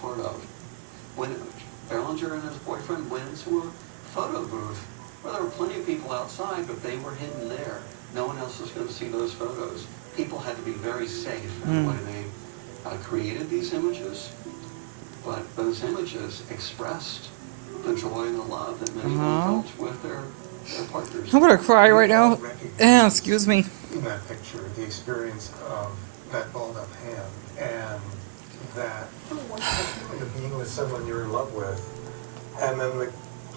part of. When Bellinger and his boyfriend went into a photo booth, well, there were plenty of people outside, but they were hidden there. No one else was going to see those photos. People had to be very safe in the way they created these images. But those images expressed the joy and the love that many of them felt with their partners. I'm gonna cry right now. Excuse me. In that picture, the experience of that balled up hand and that wonderful feeling of being with someone you're in love with, and then the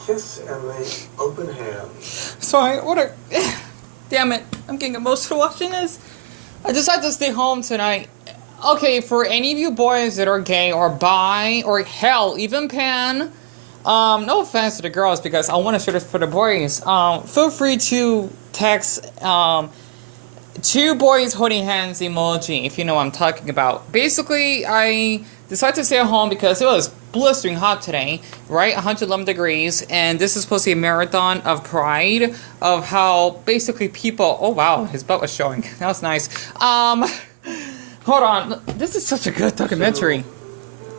kiss and the open hand. Sorry, what a... Damn it, I'm getting emotional watching this. I just had to stay home tonight. Okay, for any of you boys that are gay or bi or hell, even pan, no offense to the girls because I want to share this for the boys. Feel free to text two boys holding hands emoji if you know what I'm talking about. Basically, I decided to stay at home because it was blistering hot today, right? 111 degrees, and this is supposed to be a marathon of pride of how basically people. Oh wow, his butt was showing. That was nice. Hold on, this is such a good documentary.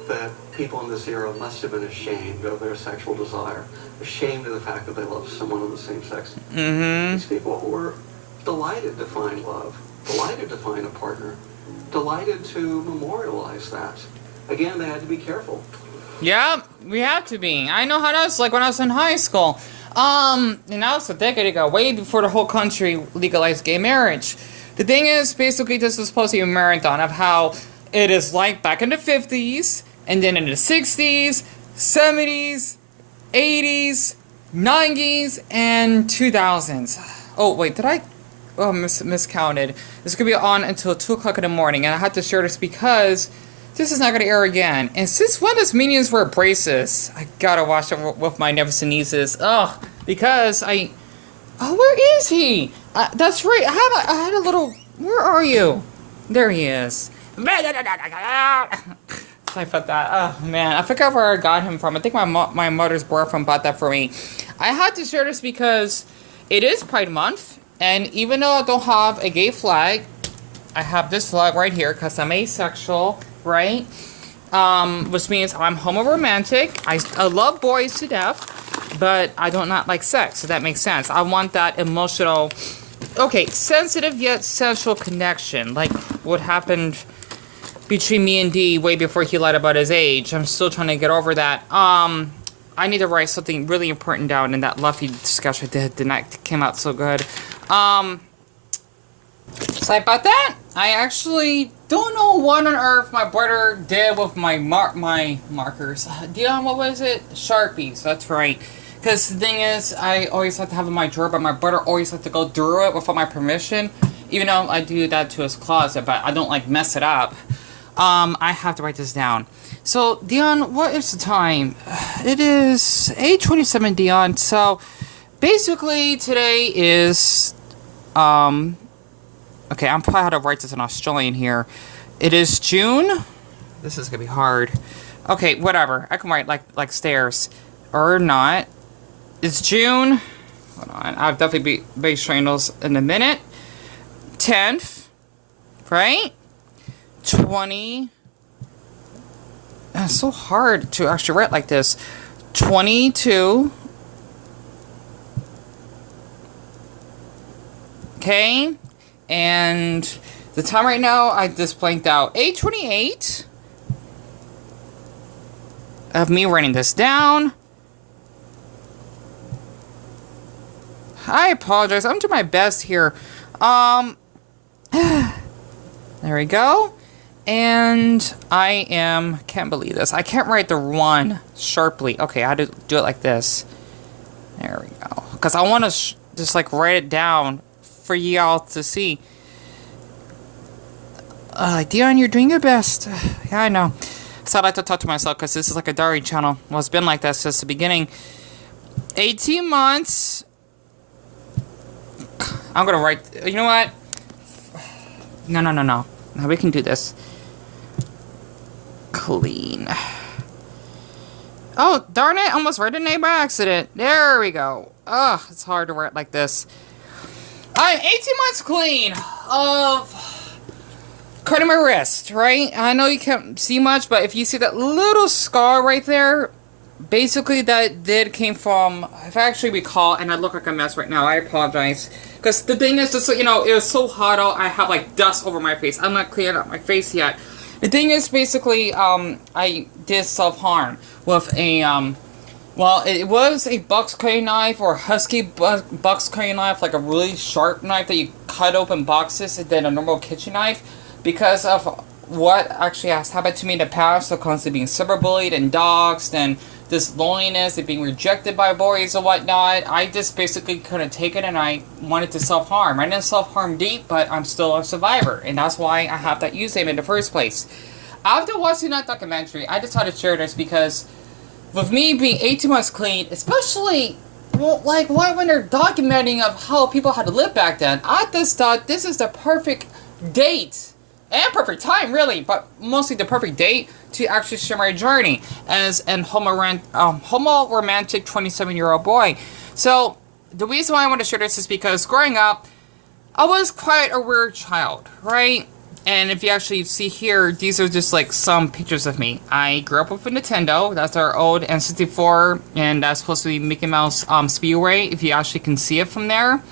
So, that people in this era must have been ashamed of their sexual desire, ashamed of the fact that they loved someone of the same sex. These people were delighted to find love, delighted to find a partner, delighted to memorialize that. Again, they had to be careful. Yeah, we had to be. I know how that was like when I was in high school. And that was a decade ago, way before the whole country legalized gay marriage. The thing is, basically, this is supposed to be a marathon of how it is like back in the 50s, and then in the 60s, 70s, 80s, 90s, and 2000s. Oh, wait, did I... Oh, miscounted. This could be on until 2 o'clock in the morning, and I had to share this because this is not going to air again. And since when does Minions wear braces? I gotta watch it with my nephews and nieces. Ugh, because I... Oh, where is he? That's right. I had a little... Where are you? There he is. Sorry about that. Oh, man. I forgot where I got him from. I think my mother's boyfriend bought that for me. I had to share this because it is Pride Month. And even though I don't have a gay flag, I have this flag right here because I'm asexual, right? Which means I'm homoromantic. I love boys to death, but I do not like sex, so that makes sense. I want that emotional, okay, sensitive yet sensual connection, like what happened between me and D way before he lied about his age. I'm still trying to get over that. I need to write something really important down in that Luffy discussion I did. The night came out so good. Sorry about that. I actually don't know what on earth my brother did with my markers. Dion, what was it? Sharpies, that's right. Because the thing is, I always have to have it in my drawer, but my brother always has to go through it without my permission. Even though I do that to his closet, but I don't like mess it up. I have to write this down. So, Dion, what is the time? It is 8:27, Dion. So, basically, today is, okay, I'm probably how to write this in Australian here. It is June. This is gonna be hard. Okay, whatever. I can write like stairs. Or not. It's June. Hold on. I'll definitely be showing those in a minute. 10th. Right? 20. It's so hard to actually write like this. 22. Okay. And the time right now, I just blanked out. 8:28. Of me writing this down. I apologize. I'm doing my best here. There we go. And I can't believe this. I can't write the 1 sharply. Okay, I had to do it like this. There we go. Because I want to just like write it down for y'all to see. Dion, you're doing your best. Yeah, I know. So I like to talk to myself because this is like a diary channel. Well, it's been like that since the beginning. 18 months. I'm going to write... You know what? No. Now we can do this. Clean. Oh, darn it. I almost wrote a name by accident. There we go. Ugh, it's hard to write like this. I'm 18 months clean of cutting my wrist, right? I know you can't see much, but if you see that little scar right there, basically that came from, if I actually recall, and I look like a mess right now, I apologize. Because the thing is, just so you know, it was so hot out, I have like dust over my face. I'm not clearing up my face yet. The thing is, basically, I did self-harm with a, well, it was a box cutting knife or husky box cutting knife, like a really sharp knife that you cut open boxes than a normal kitchen knife. Because of what actually has happened to me in the past, so constantly being cyberbullied and doxxed and this loneliness and being rejected by boys and whatnot, I just basically couldn't take it and I wanted to self-harm. I didn't self-harm deep, but I'm still a survivor, and that's why I have that username in the first place. After watching that documentary, I decided to share this because with me being 18 months clean, especially like when they're documenting of how people had to live back then, I just thought this is the perfect date and perfect time, really, but mostly the perfect date to actually share my journey as an homoromantic 27-year-old boy. So the reason why I want to share this is because growing up, I was quite a weird child, right? And if you actually see here, these are just like some pictures of me. I grew up with a Nintendo. That's our old N64, and that's supposed to be Mickey Mouse Speedway, if you actually can see it from there.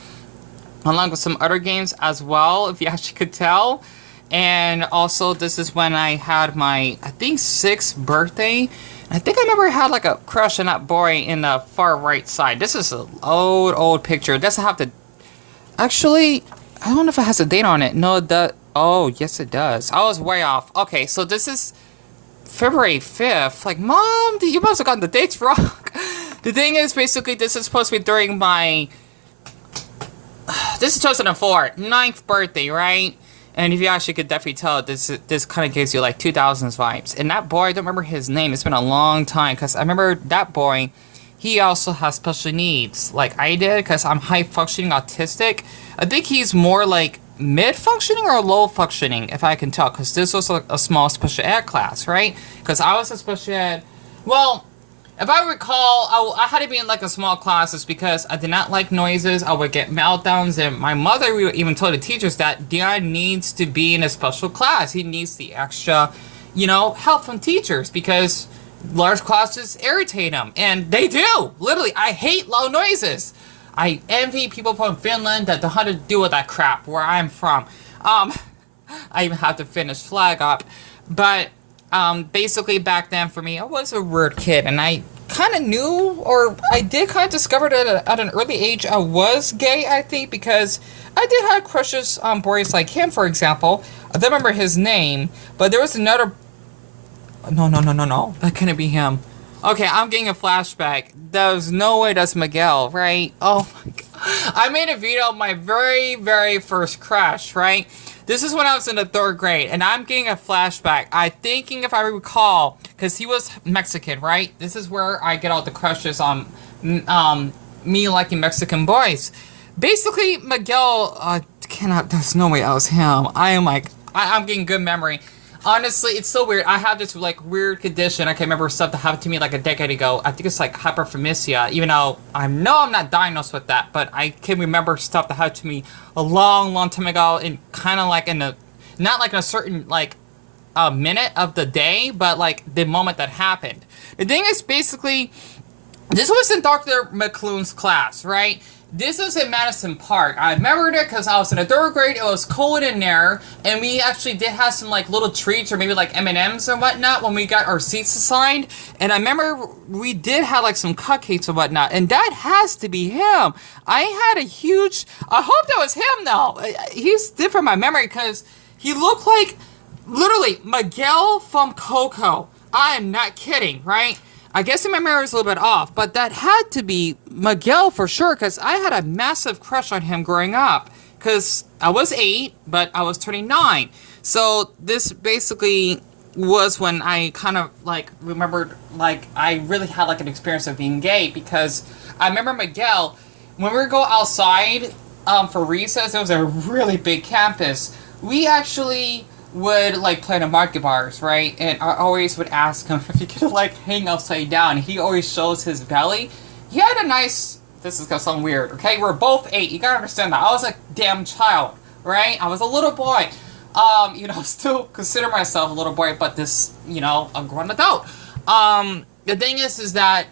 Along with some other games as well, if you actually could tell. And also, this is when I had my, I think, 6th birthday. I think I remember I had like a crush on that boy in the far right side. This is an old picture. It doesn't have to... Actually, I don't know if it has a date on it. No, it does. Oh, yes it does. I was way off. Okay, so this is February 5th. Like, Mom, you must have gotten the dates wrong. The thing is, basically, this is supposed to be during my... This is 2004, 9th birthday, right? And if you actually could definitely tell, this kind of gives you like 2000s vibes. And that boy, I don't remember his name. It's been a long time. Because I remember that boy, he also has special needs. Like I did, because I'm high-functioning autistic. I think he's more like mid-functioning or low-functioning, if I can tell. Because this was a small special ed class, right? Because I was a special ed... Well... If I recall, I had to be in like a small classes because I did not like noises. I would get meltdowns, and my mother even told the teachers that Dion needs to be in a special class. He needs the extra, you know, help from teachers because large classes irritate him, and they do. Literally, I hate loud noises. I envy people from Finland that don't know how to deal with that crap where I'm from. I even have to finish flag up, but. Basically back then for me, I was a weird kid, and I kind of knew, or I did kind of discover that at an early age I was gay, I think, because I did have crushes on boys like him, for example. I don't remember his name, but there was another... No, that couldn't be him. Okay, I'm getting a flashback. There's no way that's Miguel, right? Oh my god. I made a video of my very, very first crush, right? This is when I was in the 3rd grade, and I'm getting a flashback. I'm thinking, if I recall, because he was Mexican, right? This is where I get all the crushes on me liking Mexican boys. Basically, Miguel, there's no way that was him. I'm getting good memory. Honestly, it's so weird. I have this, like, weird condition. I can remember stuff that happened to me, like, a decade ago. I think it's, like, hyperphonesia, even though I know I'm not diagnosed with that, but I can remember stuff that happened to me a long, long time ago, and kind of, like, not, like, in a certain, like, minute of the day, but, like, the moment that happened. The thing is, basically, this was in Dr. McClune's class, right? This was in Madison Park. I remembered it because I was in the 3rd grade. It was cold in there, and we actually did have some like little treats or maybe like M&Ms and whatnot when we got our seats assigned. And I remember we did have like some cupcakes and whatnot, and that has to be him. I had a huge... I hope that was him though. He's different in my memory because he looked like literally Miguel from CoCo. I am not kidding, right? I guess my memory is a little bit off, but that had to be Miguel for sure, because I had a massive crush on him growing up, because I was 8, but I was turning 9. So this basically was when I kind of, like, remembered, like, I really had, like, an experience of being gay, because I remember Miguel, when we would go outside for recess, it was a really big campus, we actually... would like play in the market bars, right? And I always would ask him if he could like hang upside down. He always shows his belly. He had a nice... This is gonna sound weird, okay? We're both 8. You gotta understand that. I was a damn child, right? I was a little boy. still consider myself a little boy, but this, a grown adult. The thing is that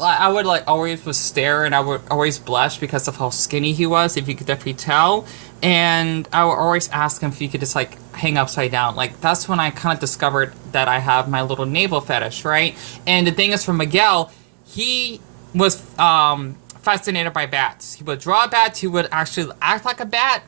I would like always was stare, and I would always blush because of how skinny he was, if you could definitely tell. And I would always ask him if he could just like hang upside down. Like, that's when I kind of discovered that I have my little navel fetish, right? And the thing is, for Miguel, he was fascinated by bats. He would draw bats. He would actually act like a bat.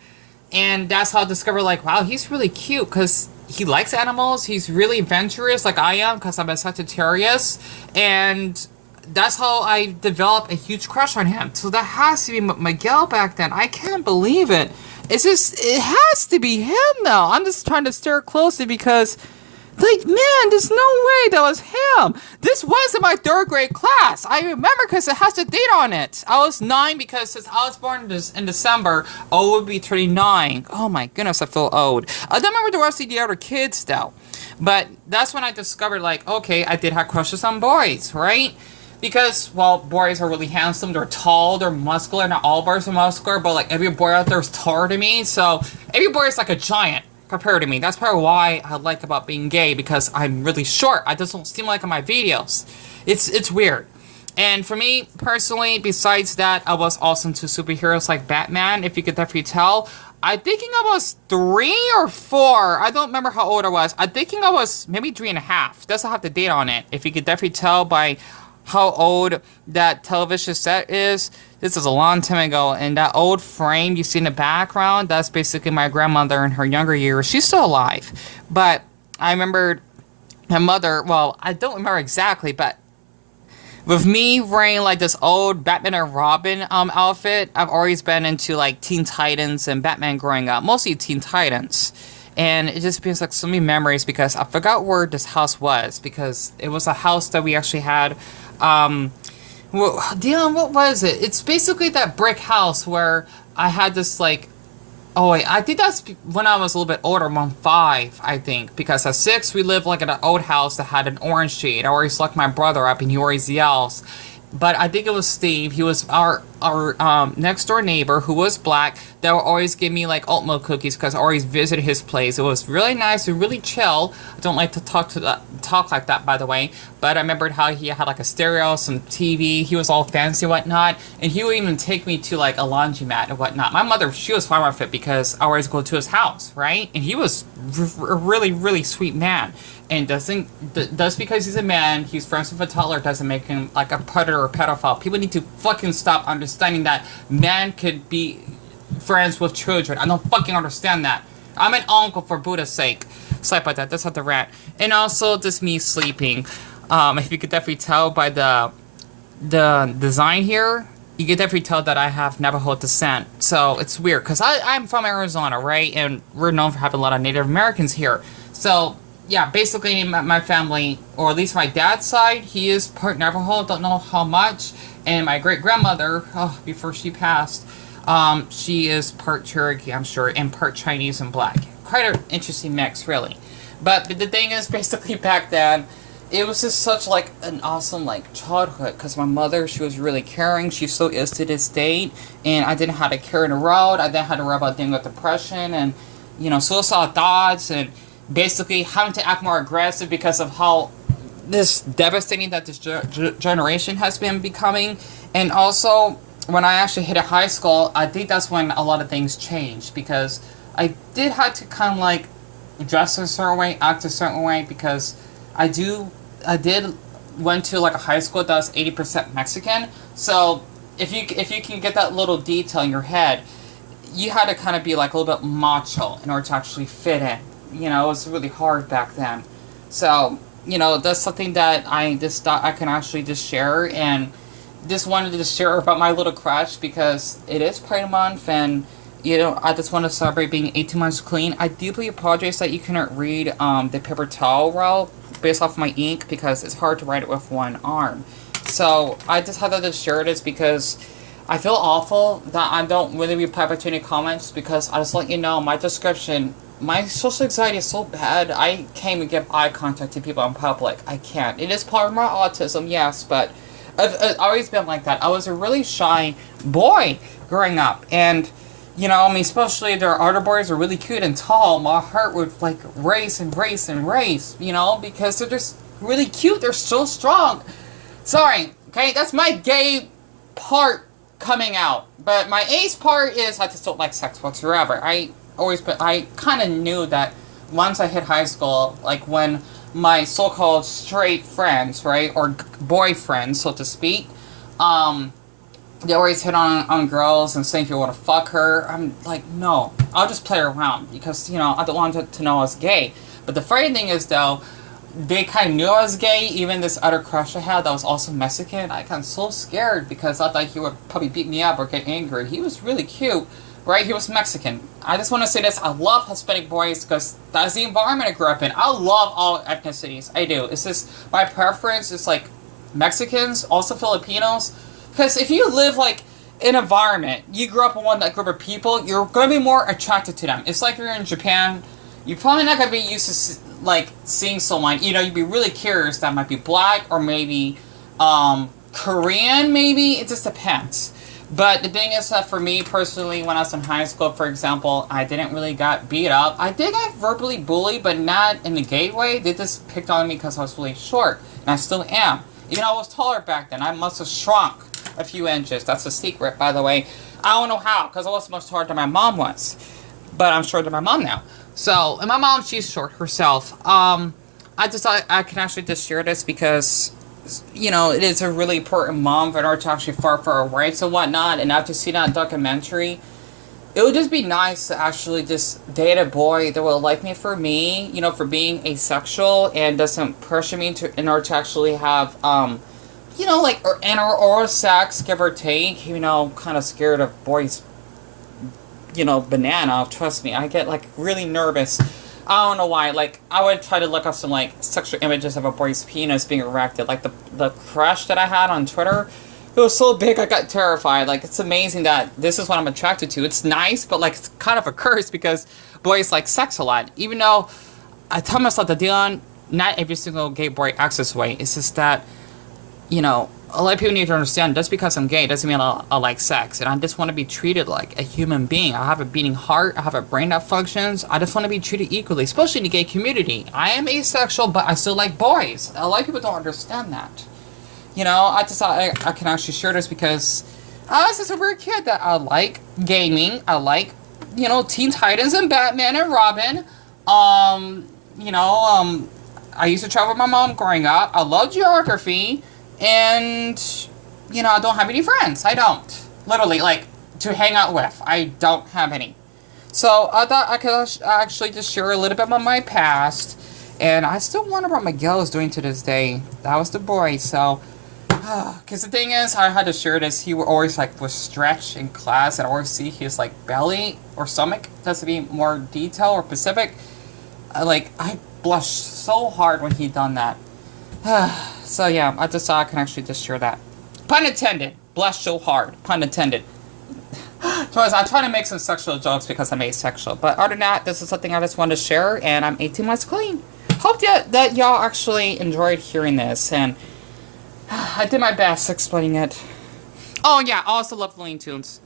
And that's how I discovered, like, wow, he's really cute because he likes animals. He's really adventurous like I am because I'm a Sagittarius. And that's how I developed a huge crush on him. So that has to be Miguel back then. I can't believe it. It has to be him now. I'm just trying to stare closely because, like, man, there's no way that was him. This was in my 3rd grade class. I remember because it has a date on it. I was 9 because since I was born in December, I would be 39. Oh my goodness, I feel old. I don't remember the rest of the other kids though. But that's when I discovered, like, okay, I did have crushes on boys, right? Because, well, boys are really handsome, they're tall, they're muscular. Not all boys are muscular, but like every boy out there is taller to me. So every boy is like a giant compared to me. That's probably why I like about being gay, because I'm really short. I just don't seem like in my videos. It's weird. And for me, personally, besides that, I was also into superheroes like Batman, if you could definitely tell. I'm thinking I was 3 or 4. I don't remember how old I was. I'm thinking I was maybe 3.5. Doesn't have the date on it. If you could definitely tell by how old that television set is. This is a long time ago, and that old frame you see in the background, that's basically my grandmother in her younger years. She's still alive, but I remember my mother, well, I don't remember exactly, but with me wearing like this old Batman and Robin outfit, I've always been into like Teen Titans and Batman growing up, mostly Teen Titans. And it just brings like so many memories because I forgot where this house was, because it was a house that we actually had. Dion, what was it? It's basically that brick house where I had this like, oh wait, I think that's when I was a little bit older, around 5, I think, because at 6 we lived like in an old house that had an orange shade. I always locked my brother up and he always yells. But I think it was Steve. He was our next door neighbor who was black that would always give me like oat milk cookies because I always visited his place. It was really nice and really chill. I don't like to talk like that, by the way. But I remembered how he had like a stereo, some TV. He was all fancy and whatnot. And he would even take me to like a laundromat and whatnot. My mother, she was fine with it because I always go to his house, right? And he was a really, really sweet man. And just because he's a man, he's friends with a toddler, doesn't make him like a predator or pedophile. People need to fucking stop understanding that man could be friends with children. I don't fucking understand that. I'm an uncle for Buddha's sake. Sorry about that. That's not the rant. And also just me sleeping. If you could definitely tell by the design here, you could definitely tell that I have Navajo descent. So it's weird because I'm from Arizona, right? And we're known for having a lot of Native Americans here. So yeah, basically my family, or at least my dad's side, he is part Navajo, don't know how much. And my great-grandmother, before she passed, she is part Cherokee, I'm sure, and part Chinese and black. Quite an interesting mix, really. But the thing is, basically back then, it was just such like an awesome like childhood, because my mother, she was really caring. She still is to this date, and I didn't have to carry the road. I didn't have to worry about dealing with depression and, suicidal thoughts, and basically having to act more aggressive because of how this devastating that this generation has been becoming. And also, when I actually hit high school, I think that's when a lot of things changed, because I did have to kind of like dress a certain way, act a certain way, because I did went to like a high school that was 80% Mexican. So if you can get that little detail in your head, you had to kind of be like a little bit macho in order to actually fit in. It was really hard back then. So, that's something that I just thought I can actually just share, and just wanted to just share about my little crush, because it is Pride Month, and, I just want to celebrate being 18 months clean. I deeply apologize that you cannot read the paper towel route based off my ink, because it's hard to write it with one arm. So, I just had to just share this because I feel awful that I don't really reply back to any comments, because I just let you know, my description, my social anxiety is so bad, I can't even give eye contact to people in public. I can't. It is part of my autism, yes, but I've always been like that. I was a really shy boy growing up, and You know, I mean, especially their other boys are really cute and tall. My heart would, like, race and race and race, you know, because they're just really cute. They're so strong. Sorry, okay? That's my gay part coming out. But my ace part is I just don't like sex whatsoever. I kind of knew that once I hit high school, like, when my so-called straight friends, right, or boyfriends, so to speak, they always hit on girls and saying if you want to fuck her. I'm like, no, I'll just play around because, you know, I don't want to know I was gay. But the funny thing is, though, they kind of knew I was gay. Even this other crush I had that was also Mexican, I got so scared because I thought he would probably beat me up or get angry. He was really cute, right? He was Mexican. I just want to say this. I love Hispanic boys because that's the environment I grew up in. I love all ethnicities. I do. It's just my preference is like Mexicans, also Filipinos. Because if you live, like, in an environment, you grew up in one that group of people, you're going to be more attracted to them. It's like you're in Japan, you're probably not going to be used to, like, seeing someone, you know, you'd be really curious that might be black or maybe Korean, maybe. It just depends. But the thing is that for me, personally, when I was in high school, for example, I didn't really get beat up. I did get verbally bullied, but not in the gay way. They just picked on me because I was really short, and I still am. Even though I was taller back then, I must have shrunk a few inches. That's a secret, by the way. I don't know how, because I was much taller than my mom was. But I'm shorter than my mom now. So, and my mom, she's short herself. I decided I can actually just share this because, you know, it is a really important mom for her to actually fight for her rights and whatnot. And after seeing that documentary, it would just be nice to actually just date a boy that will like me for me, you know, for being asexual and doesn't pressure me in order to actually have, you know, like, oral sex, give or take. You know, kind of scared of boys, you know, banana. Trust me, I get, like, really nervous. I don't know why. Like, I would try to look up some, like, sexual images of a boy's penis being erected. Like, the crush that I had on Twitter, it was so big I got terrified. Like, it's amazing that this is what I'm attracted to. It's nice, but, like, it's kind of a curse because boys like sex a lot. Even though I tell myself that, Dylan, not every single gay boy acts this way. It's just that, you know, a lot of people need to understand just because I'm gay doesn't mean I like sex. And I just want to be treated like a human being. I have a beating heart. I have a brain that functions. I just want to be treated equally, especially in the gay community. I am asexual, but I still like boys. A lot of people don't understand that. You know, I just thought I can actually share this because I was just a weird kid that I like gaming. I like, you know, Teen Titans and Batman and Robin. You know, I used to travel with my mom growing up. I love geography. And, you know, I don't have any friends. I don't. Literally, like, to hang out with. I don't have any. So, I thought I could actually just share a little bit about my past. And I still wonder what Miguel is doing to this day. That was the boy, so... Because the thing is, I had to share this. He would always, like, was stretched in class. And I always see his, like, belly or stomach. Just to be more detail or specific. I blushed so hard when he done that. So yeah, I just thought I can actually just share that. Pun intended. Blush so hard. Pun intended. So I'm trying to make some sexual jokes because I'm asexual. But other than that, this is something I just wanted to share. And I'm 18 months clean. Hope that y'all actually enjoyed hearing this. And I did my best explaining it. Oh yeah, I also love Looney Tunes.